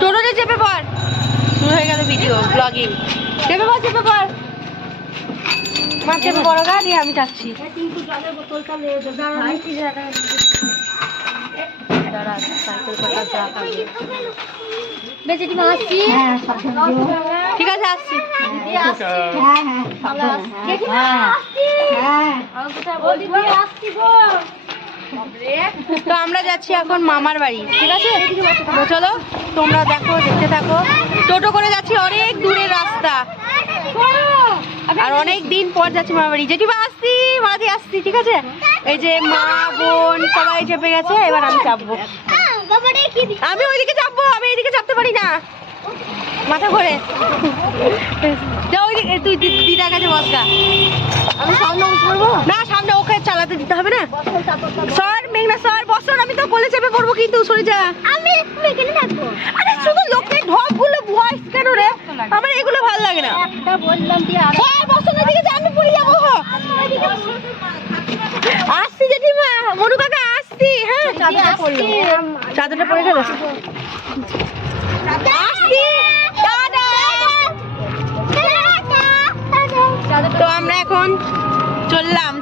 টোটোতে চেপে পড়। শুরু হয়ে গেল ভিডিও ব্লগিং চেপে পড় চেপে পড়। মা চেপে পড়ো গা দিয়ে আমি যাচ্ছি। আসছি? ঠিক আছে আসছি। তো আমরা যাচ্ছি এখন মামার বাড়ি, ঠিক আছে? চলো, তোমরা দেখো, দেখতে থাকো। টোটো করে যাচ্ছি অনেক দূরের রাস্তা। আর অনেক দিন পর যাচ্ছি মামার বাড়ি। জেঠিমা, আসছি বাড়ি আসছি, ঠিক আছে? এই যে মা, বোন, সবাই চেপে গেছে, এবার আমি চাপবো। আমি ওইদিকে চাপবো, আমি এইদিকে চাপতে পারি না। মাথা ঘোরে। যা তুই দিদার কাছে বসগা আমি সামনে বসবো না সামনে ওকে চালাতে দিতে হবে না? স্যার মেঘনা স্যার বসুন আমি তো কোলে চেপে পড়ব কিন্তু সরে যা আমি এখানে থাকব। আরে শুধু লোকের ঢপগুলো ভয়েস কেন রে? আমার এগুলো ভালো লাগে না। একটা বললাম দিয়ে আর স্যার বসুন এদিকে যে আমি পড়ে যাব আসছি জেঠিমা মনু কাকা আসছি হ্যাঁ। চাদরটা পড়ল। চাদরটা পড়ে গেল। আসছি। তো আমরা এখন চললাম।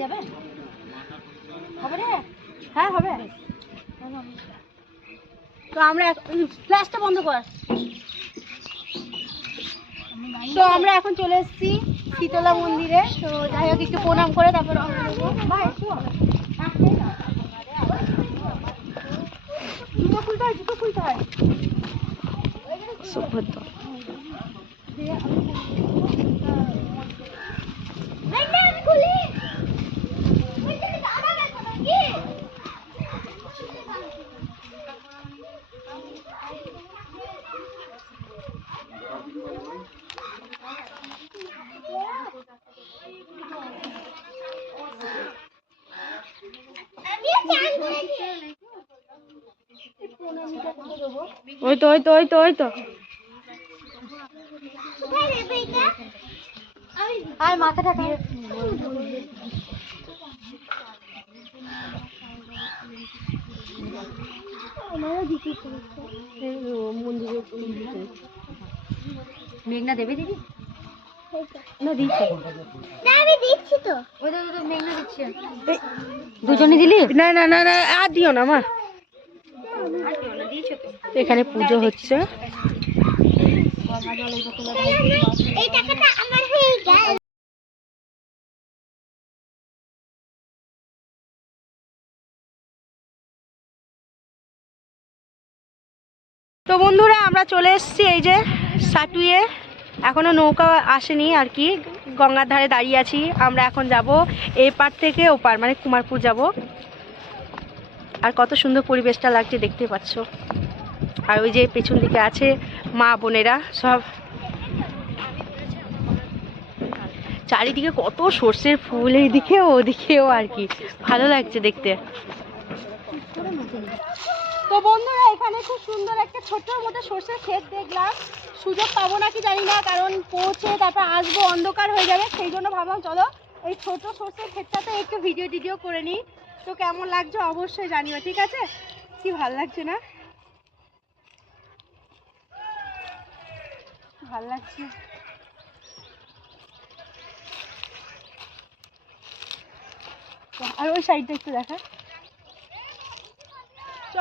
যাবে? হবে রে? হ্যাঁ হবে। তো আমরা ফ্ল্যাশটা বন্ধ কর। তো আমরা এখন চলে এসেছি শীতলা মন্দিরে। তো যাই হোক একটু প্রণাম করে তারপর। জুতো খুলতে হয় জুতো খুলতে হয়। সুভদ্র আমি খুলি দাদা দেখো নাকি ওই তো ওই তো ওই তো ওই তো। আর মাথাটা দিয়ে মেঘনা দেবে দিদি? না দিচ্ছে। আমি দিচ্ছি তো। ওই তো মেঘনা দিচ্ছে। দুজনে দিলি? না না না না আর দিও না মা। এখানে পুজো হচ্ছে। তো বন্ধুরা আমরা চলে এসেছি এই যে সাটুয়ে। এখনও নৌকা আসেনি আর কি গঙ্গার ধারে দাঁড়িয়ে আছি। আমরা এখন যাব এই পার থেকে ও পার মানে কুমারপুর যাব। আর কত সুন্দর পরিবেশটা লাগছে দেখতে পাচ্ছ। আর ওই যে পেছন দিকে আছে মা বোনেরা সব। চারিদিকে কত সর্ষের ফুল এইদিকেও ওদিকেও আর কি। ভালো লাগছে দেখতে। তো বন্ধুরা, এখানে খুব সুন্দর একটা ছোট্ট মতো সর্ষের ক্ষেত দেখলাম। সুযোগ পাবো নাকি জানি না, কারণ পৌঁছে তারপর আসব, অন্ধকার হয়ে যাবে, সেই জন্য ভাবলাম চলো এই ছোট সর্ষের ক্ষেতটাতে একটু ভিডিও টিডিও করে নিই। তো কেমন লাগছে অবশ্যই জানিও, ঠিক আছে? কি ভালো লাগছে না? ভালো লাগছে। আর ওই সাইডটা একটু দেখা। চ।